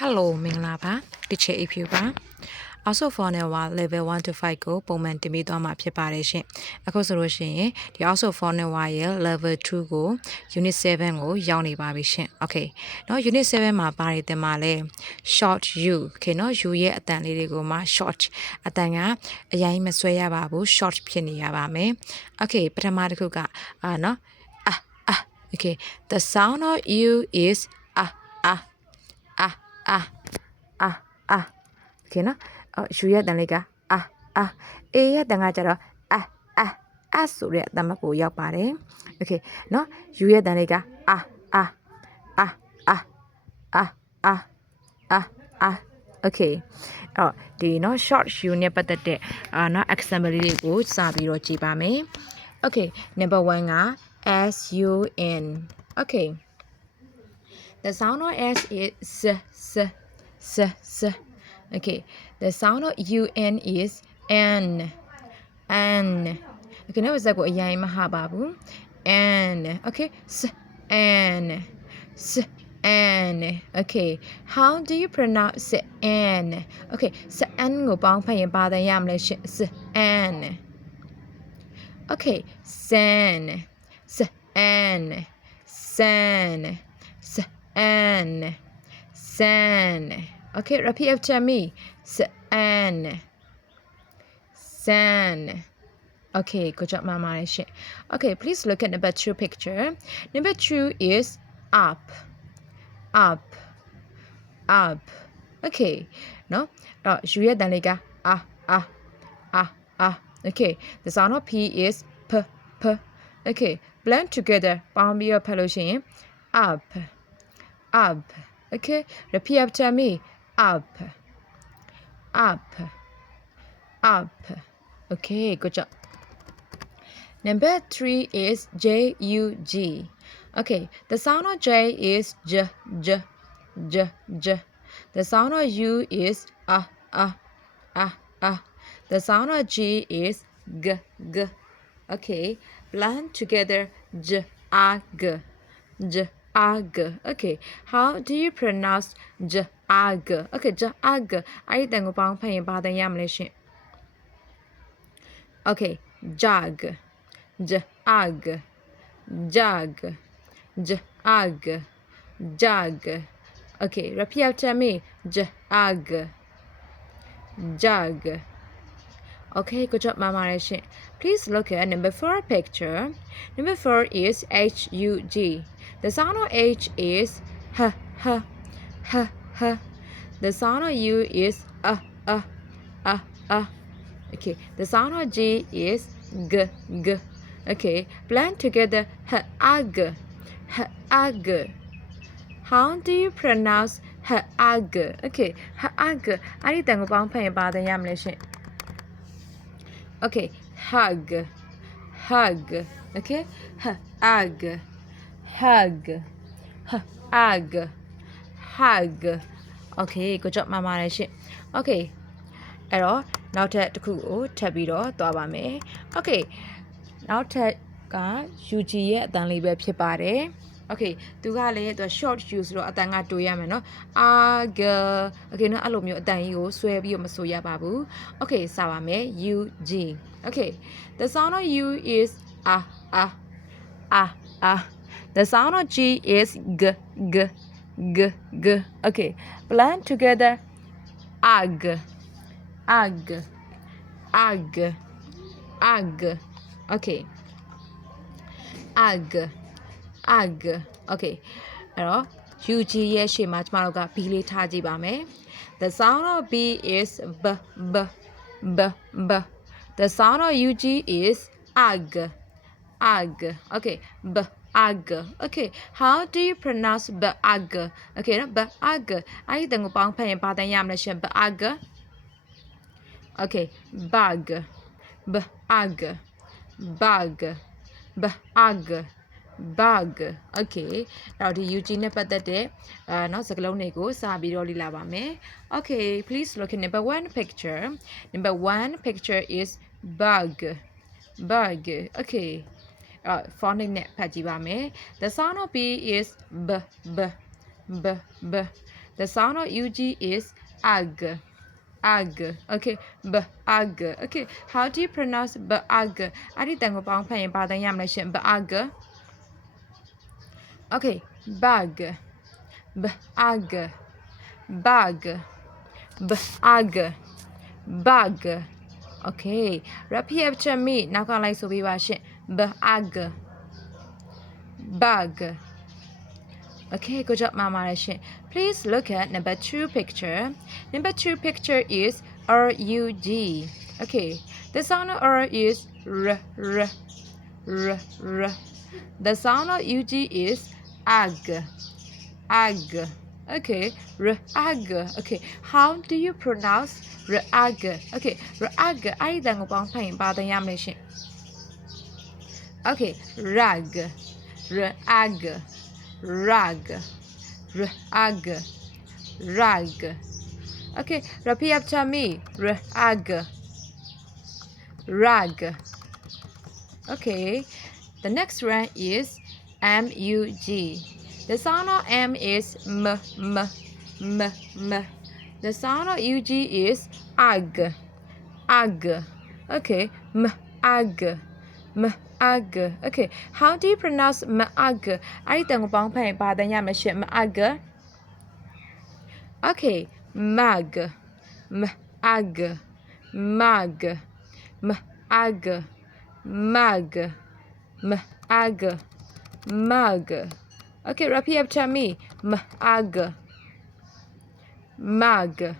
Hello မင်္ဂလာပါ Tr.Eiphyu ပါ Also Phonics ဝါ level 1 to 5ကိုပုံမှန်တင်ပြီးသွားမှာဖြစ်ပါတယ်ရှင်အခုဆိုလို့ရှိရင်ဒီ Also Phonics ဝါရဲ့ level 2ကို unit 7ကိုရောက်နေပါပြီရှင် Okay เนาะ unit 7မှာပါတယ်တင်မှာလဲ short u Okay เนาะ u ရဲ့အတန်လေးတွေကိုမှ short အတန်ကအရင်မဆွဲရပါဘူး short ဖြစ်နေရပါမယ် Okay ပထမတစ်ခုကเนาะOkay the sound of u is ah okay နော်ယူရဲ့တန်လေးကအေးရဲ့တန်ကကြတော့ဆိုတဲ့အတန်မကိုရောက်ပါတယ် okay နော်ယူရဲ့တန်လေးကokay အော်ဒီနော် short u နဲ့ပတ်သက်တဲ့နော် example လေးတွေကိုစပြီးတော့ကြည့်ပါမယ် okay number 1က sun okay the sound of s is s okay the sound of un is n okay နောက်ဆက်ကိုအရင်မဟာပါဘူး n okay n okay how do you pronounce n okay n ကိုပေါင်းဖတ်ရင်ဘာသာရမလဲရှင် n okay san okay repeat after me san okay good job mama okay please look at number 2 picture number 2 is up okay no you hear the lega okay the sound of p is p okay blend together palm your pollution up okay repeat after me up okay good job number 3 is jug okay the sound of j is j the sound of u is the sound of g is g okay blend together j okay how do you pronounce j okay jအဲ့ဒီတန်ကိုပေါင်းဖတ်ရင်ဘာတန်ရမလဲရှင် okay jug okay repeat after me jug okay good job mama please look at number 4 picture number 4 is hug the sound of h is the sound of u is okay the sound of g is g okay blend together how do you pronounce okayအဲ့ဒီတန်ကိုပေါင်းဖတ်ရင်ဘာတန်ရမလဲရှင် okay hug okay hug okay good job မမရရှင် okay အဲ့တော့နောက်ထပ်တစ်ခုကိုထပ်ပြီးတော့သွားပါမယ် okay နောက်ထပ်က UG ရဲ့အတန်လေးပဲဖြစ်ပါတယ် okay သူကလည်းသူ short u ဆိုတော့အတန်ကတိုးရမယ်နော် okay နော်အဲ့လိုမျိုးအတန်ကြီးကိုဆွဲပြီးတော့မဆိုရပါဘူး okay စပါမယ် UG okay the sound of u is the sound of g is g okay blend together okay okay အဲ့တော့ UG ရဲ့ရှေ့မှာကျမတို့က B လေးထားကြည့်ပါမယ် the sound of B is b the sound of UG is ag okay b okay how do you pronounce b okay နော် bအဲ့ဒီတန်ကိုပေါင်းဖတ်ရင်ဘာတန်ရမလဲရှင် b okay bug okay တော့ဒီ UG နဲ့ပတ်သက်တဲ့နောက်စကားလုံးတွေကိုစာပြီးတော့လေ့လာပါမယ် okay please look at number 1 picture number 1 picture is bug okay phonics နဲ့ဖတ်ကြည့်ပါမယ် the sound of b is b The sound of UG is ag. Ag. Okay. Bag. Okay. How do you pronounce bag? Adi tango pang pain pa dan yam shin bag. Okay. Bag. Bag. Bag. Bag. Bag. Okay. Repeat after me. Now can like so be shin. Bag. Bag. Okay, good job, Mama. Please look at number 2 picture. Number 2 picture is RUG. Okay, the sound of R is R. The sound of UG is AG. AG. Okay, RAG. Okay, how do you pronounce RAG? Okay, RAG. I don't know pain ba the yam nation. Okay, RAG. RAG. Rag. Rag. Rag. Okay, repeat after me. Rag. Rag. Okay, the next one is MUG. The sound of M is M. The sound of UG is AG. AG. Okay, MAG. Mag. Okay, how do you pronounce mag? I don't know ba the yam mag. Okay, mag. Mag. Mag. Mag. Mag. Mag. Mag. Okay, repeat after me. Mag. Mag.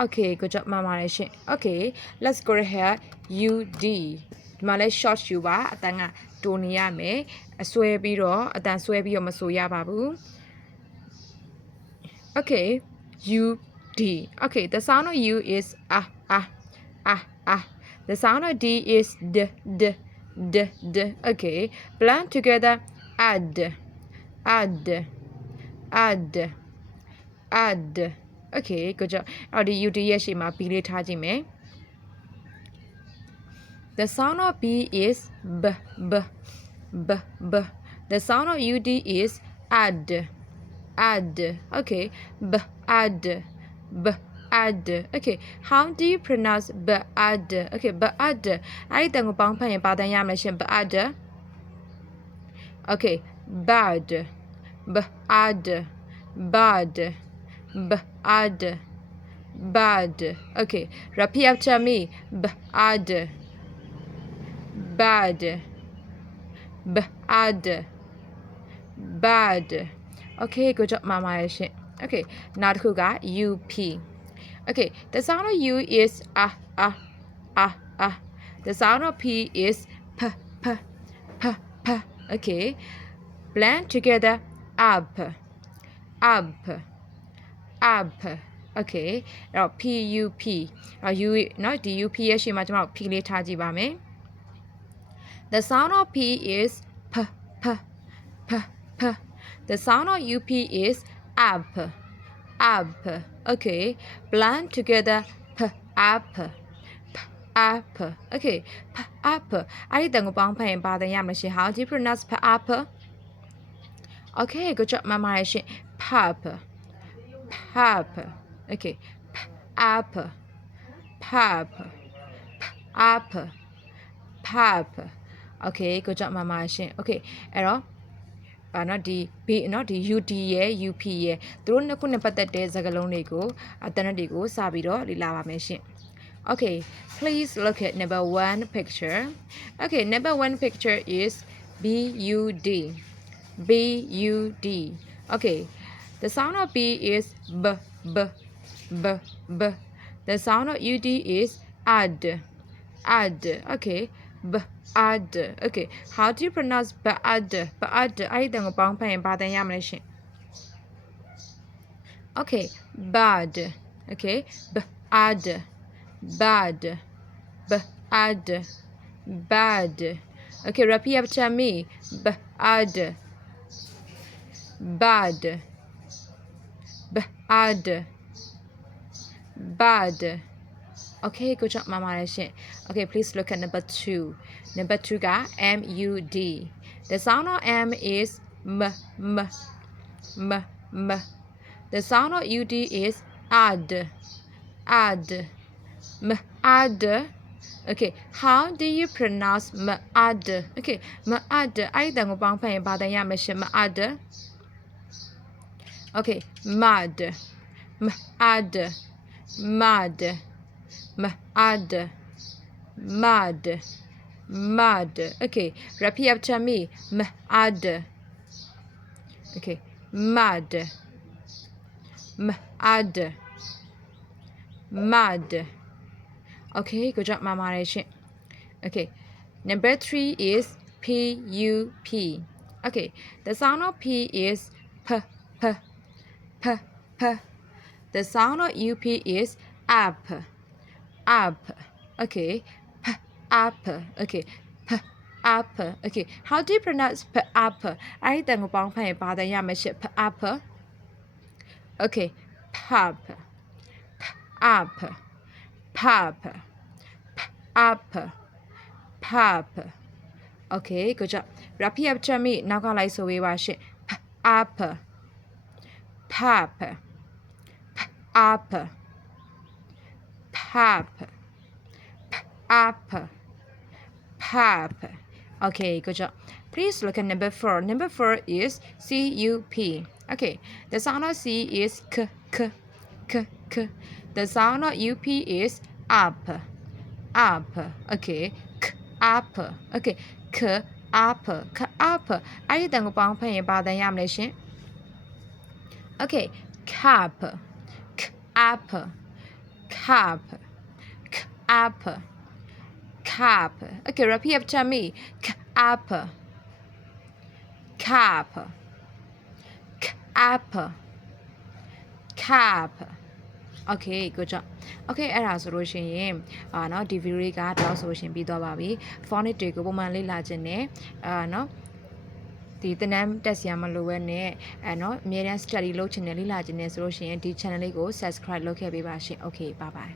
Okay, good job, Mama. Okay, let's go ahead. UD. ဒီမှာလဲ short shoe ပါအတန်းကတိုးနေရမယ်အဆွဲပြီးတော့အတန်းဆွဲပြီးတော့မဆိုရပါဘူး Okay UD Okay the sound of U is the sound of D is d Okay blend together add Okay good job အဲ့ဒီ UD ရဲ့ရှေ့မှာ B လေးထားကြည့်မယ် The sound of B is b. The sound of UD is add. Okay, add. Okay, how do you pronounce add? Okay, add. I don't know about the yam add. Okay, bad. Add. Bad. Okay, repeat after me. Add. Bad. Okay, good job, Mama. Okay, now UP. Okay, the sound of U is The sound of P is p. Okay, blend together up. Okay, now PUP. U not DUP ရဲ့ရှေ့မှာကျွန်တော် P လေးထားကြည့်ပါမယ် The sound of P is p. The sound of UP is up. Okay, blend together up. Okay, up. I don't know about the yam machine. How do you pronounce up? Okay, good job, Mama. Pop. Okay, up. Pop. Okay, good job, Mama. Okay, error. Not the B, not the UD, UP. Don't know about that days ago. Atanadigo, Sabiro, Lilava machine. Okay, please look at number 1 picture. Okay, number 1 picture is BUD. Okay, the sound of B is b. The sound of UD is add. Okay, add. Okay, how do you pronounce add? I don't know about the yam machine. Okay, bad. Okay, add. Bad. Okay, repeat after me. Bad. Okay, good job, Mama. Okay, please look at number 2. Number 2 got MUD. The sound of M is m. The sound of ud is ad. Ad. Mad. Okay, how do you pronounce mad? Okay, mad. I don't know about the mission mad. Okay, mad. Mad. Mad. Mad. Mad. Mad. Okay, repeat after me. Mad. Okay, mad. Mad. Mad. Okay, good job, Mama. Okay, number 3 is P-U-P. Okay, the sound of P is P, P, P, P. The sound of U-P is up, up. Okay, P, up. Okay, P, up. Okay, how do you pronounce P, up? I don't know about the yamish P, up. Okay, pop, up, pop, up, pop. Okay, good job. Repeat after me. Now go like so we wash it. Up, pop, up, pop, up, pop. Okay, good job. Please look at number 4. Number 4 is C-U-P. Okay, the sound of C is K, K, K, K. The sound of U-P is up, up. Okay, K, up. Okay, K, up, K, up. I don't know about the yamlation. Okay, cap, cap, cap, cap, cap. Okay, repeat after me. Cap, cap, cap, cap. Okay, good job. Okay, အဲ့ဒါဆိုလို့ရှိရင်နော်ဒီ video လေးကတော့ဆိုရှင်ပြီးတော့ပါပြီ phonics တွေကိုပုံမှန်လေ့လာခြင်းနဲ့နော်ဒီသင်တန်းတက်ဆရာမလိုပဲနဲ့နော်အမြဲတမ်း study လုပ်ချင်တယ်လေ့လာချင်တယ်ဆိုလို့ရှိရင်ဒီ channel လေးကို subscribe လုပ်ခဲ့ပေးပါရှင် Okay, bye bye